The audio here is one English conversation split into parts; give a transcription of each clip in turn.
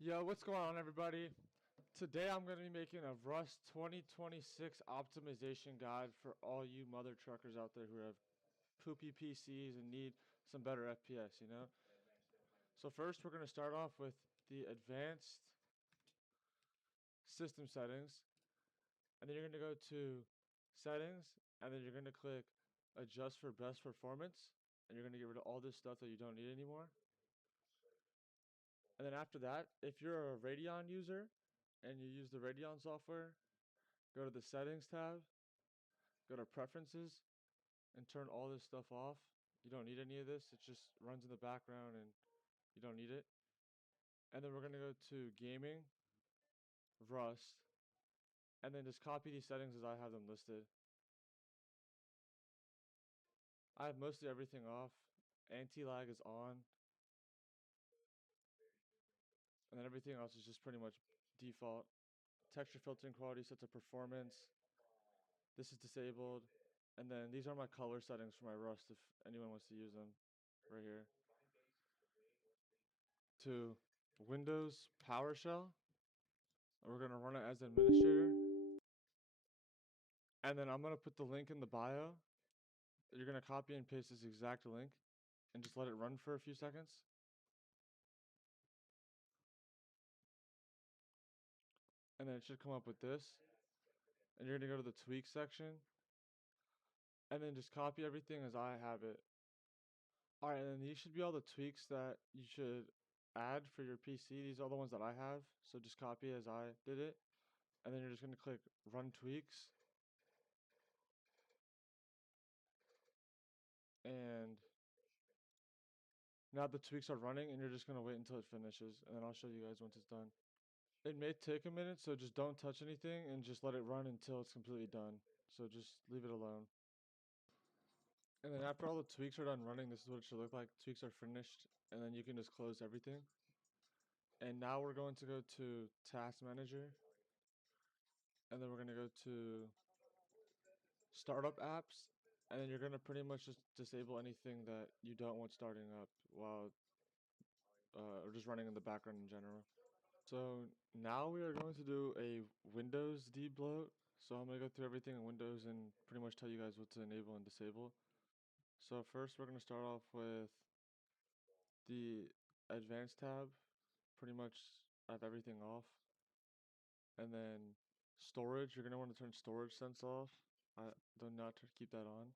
Yo, what's going on, everybody? Today I'm going to be making a Rust 2026 optimization guide for all you mother truckers out there who have poopy PCs and need some better FPS. So first we're going to start off with the advanced system settings, and then you're going to go to settings, and then you're going to click adjust for best performance, and you're going to get rid of all this stuff that you don't need anymore. And then after that, if you're a Radeon user and you use the Radeon software, go to the settings tab, go to preferences, and turn all this stuff off. You don't need any of this. It just runs in the background and you don't need it. And then we're going to go to gaming, Rust, and then just copy these settings as I have them listed. I have mostly everything off. Anti-lag is on. And then everything else is just pretty much default. Texture filtering quality set to performance. This is disabled. And then these are my color settings for my Rust if anyone wants to use them right here. To Windows PowerShell. We're going to run it as administrator. And then I'm going to put the link in the bio. You're going to copy and paste this exact link and just let it run for a few seconds. And then it should come up with this. And you're going to go to the tweak section. And then just copy everything as I have it. Alright, and then these should be all the tweaks that you should add for your PC. These are the ones that I have. So just copy as I did it. And then you're just going to click run tweaks. And now the tweaks are running, and you're just going to wait until it finishes. And then I'll show you guys once it's done. It may take a minute, so just don't touch anything and just let it run until it's completely done. So just leave it alone. And then after all the tweaks are done running, this is what it should look like. Tweaks are finished, and then you can just close everything. And now we're going to go to Task Manager. And then we're going to go to Startup Apps. And then you're going to pretty much just disable anything that you don't want starting up while or just running in the background in general. So now we are going to do a Windows debloat. So I'm going to go through everything in Windows and pretty much tell you guys what to enable and disable. So first we're going to start off with the advanced tab. Pretty much I have everything off. And then storage, you're going to want to turn storage sense off. I do not keep that on.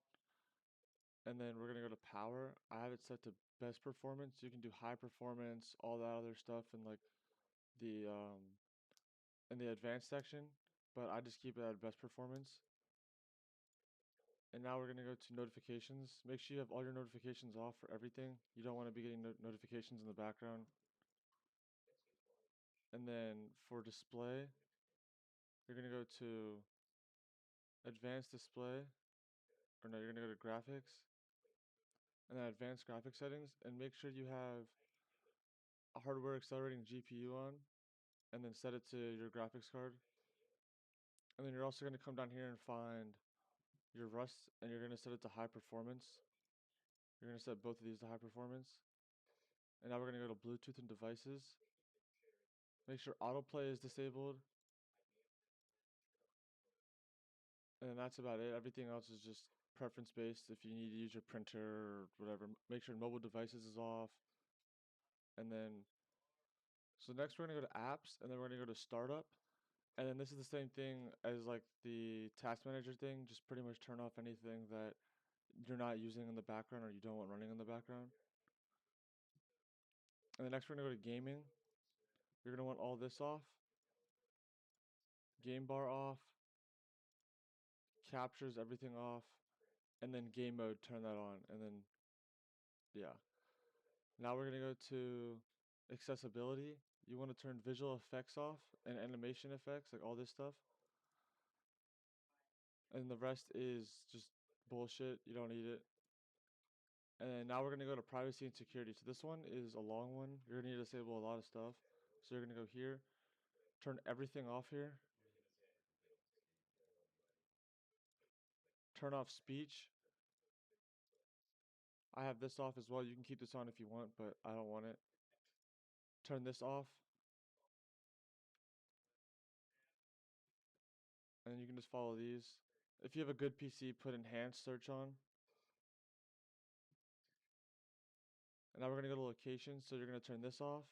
And then we're going to go to power. I have it set to best performance. You can do high performance, all that other stuff in like the in the advanced section, but I just keep it at best performance. And now we're going to go to notifications. Make sure you have all your notifications off for everything. You don't want to be getting notifications in the background. And then for display, you're going to go to advanced display, or no, you're going to go to graphics, and then advanced graphics settings, and make sure you have a hardware accelerating GPU on, and then set it to your graphics card. And then you're also going to come down here and find your Rust, and you're going to set it to high performance. You're going to set both of these to high performance. And now we're going to go to Bluetooth and devices. Make sure autoplay is disabled. And then that's about it. Everything else is just preference based. If you need to use your printer or whatever, make sure mobile devices is off. And then, so next we're going to go to apps, and then we're going to go to startup. And then this is the same thing as like the task manager thing. Just pretty much turn off anything that you're not using in the background or you don't want running in the background. And then next we're going to go to gaming. You're going to want all this off. Game bar off. Captures, everything off. And then game mode, turn that on. And then, yeah. Now we're going to go to accessibility. You want to turn visual effects off and animation effects, like all this stuff. And the rest is just bullshit. You don't need it. And now we're going to go to privacy and security. So this one is a long one. You're going to need to disable a lot of stuff. So you're going to go here, turn everything off here. Turn off speech. I have this off as well. You can keep this on if you want, but I don't want it. Turn this off. And you can just follow these. If you have a good PC, put enhanced search on. And now we're gonna go to locations. So you're gonna turn this off.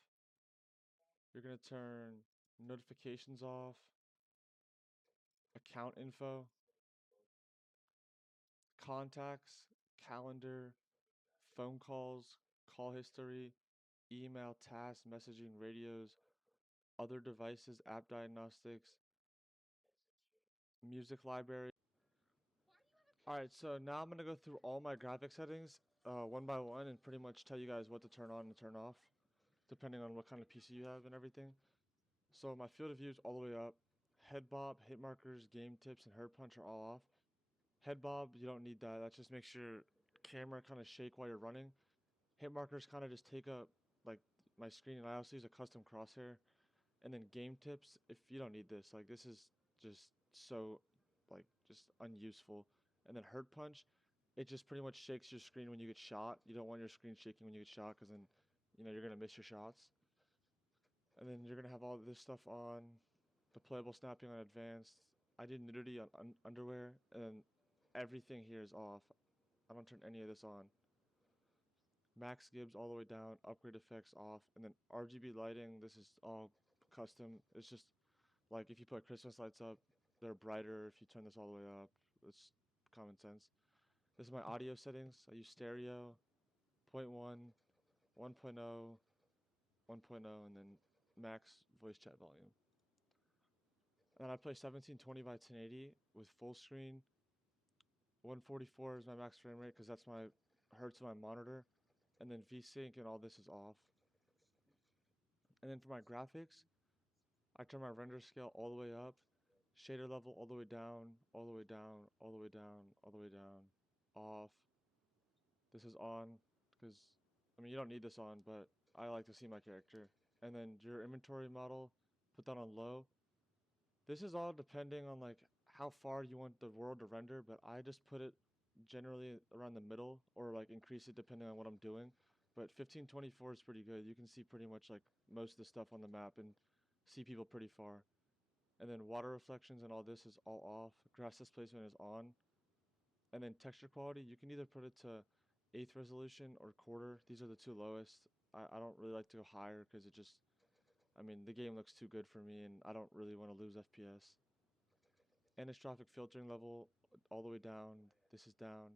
You're gonna turn notifications off, account info, contacts, calendar, phone calls, call history, email, tasks, messaging, radios, other devices, app diagnostics, music library. Alright, so now I'm gonna go through all my graphic settings one by one and pretty much tell you guys what to turn on and turn off, depending on what kind of PC you have and everything. So my field of view is all the way up. Head bob, hit markers, game tips, and herd punch are all off. Head bob, you don't need that. That just makes your camera kind of shake while you're running. Hit markers kind of just take up like my screen, and I also use a custom crosshair. And then game tips, if you don't need this, like this is just so like just unuseful. And then herd punch, it just pretty much shakes your screen when you get shot. You don't want your screen shaking when you get shot because then you're gonna miss your shots. And then you're gonna have all this stuff on, the playable snapping on advanced. I did nudity on underwear, and then everything here is off. I don't turn any of this on. Max Gibbs all the way down, upgrade effects off, and then RGB lighting. This is all custom. It's just like if you put Christmas lights up, they're brighter if you turn this all the way up. It's common sense. This is my audio settings. I use stereo, 0.1, 1.0, 1.0, and then max voice chat volume. And then I play 1720 by 1080 with full screen. 144 is my max frame rate because that's my hertz of my monitor. And then VSync and all this is off. And then for my graphics, I turn my render scale all the way up, shader level all the way down, all the way down, all the way down, all the way down, off. This is on because, I mean, you don't need this on, but I like to see my character. And then your inventory model, put that on low. This is all depending on like how far you want the world to render, but I just put it generally around the middle or like increase it depending on what I'm doing. But 1524 is pretty good. You can see pretty much like most of the stuff on the map and see people pretty far. And then water reflections and all this is all off. Grass displacement is on. And then texture quality, you can either put it to eighth resolution or quarter. These are the two lowest. I don't really like to go higher because it just, I mean, the game looks too good for me and I don't really want to lose FPS. Anisotropic filtering level all the way down. This is down.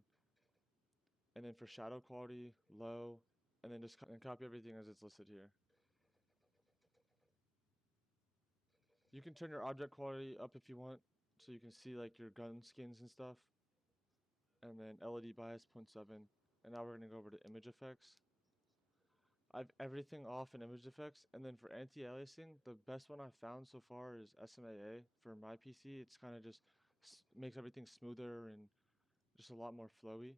And then for shadow quality, low. And then just copy everything as it's listed here. You can turn your object quality up if you want, so you can see like your gun skins and stuff. And then LED bias 0.7. And now we're gonna go over to image effects. I've everything off in image effects, and then for anti-aliasing, the best one I've found so far is SMAA for my PC. It's kind of just makes everything smoother and just a lot more flowy.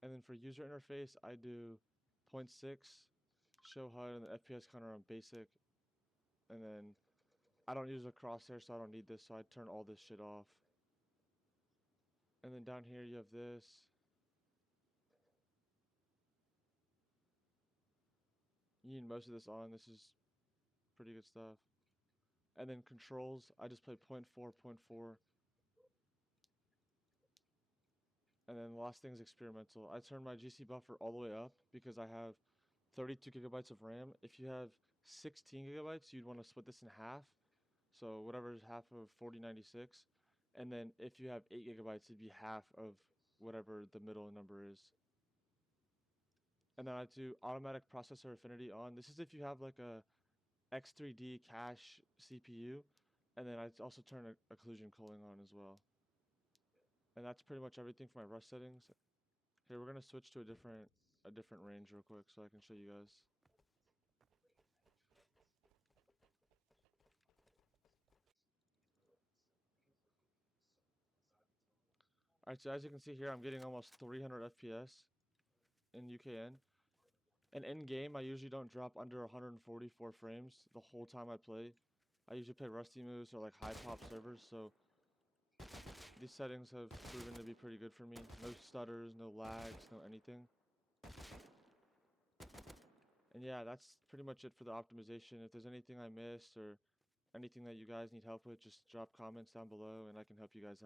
And then for user interface, I do 0.6, show HUD, and the FPS counter on basic. And then I don't use a crosshair, so I don't need this, so I turn all this shit off. And then down here you have this. You need most of this on. This is pretty good stuff. And then controls, I just play 0.4, 0.4. And then the last thing is experimental. I turn my GC buffer all the way up because I have 32 gigabytes of RAM. If you have 16 gigabytes, you'd want to split this in half. So whatever is half of 4096. And then if you have 8 gigabytes, it'd be half of whatever the middle number is. And then I do automatic processor affinity on. This is if you have like a X3D cache CPU. And then I also turn occlusion culling on as well. And that's pretty much everything for my rush settings. Here, we're gonna switch to a different range real quick so I can show you guys. Alright, so as you can see here, I'm getting almost 300 FPS in UKN. And in game, I usually don't drop under 144 frames the whole time I play. I usually play Rusty Moose or like high pop servers, so these settings have proven to be pretty good for me. No stutters, no lags, no anything. And yeah, that's pretty much it for the optimization. If there's anything I missed or Anything that you guys need help with, just drop comments down below and I can help you guys out.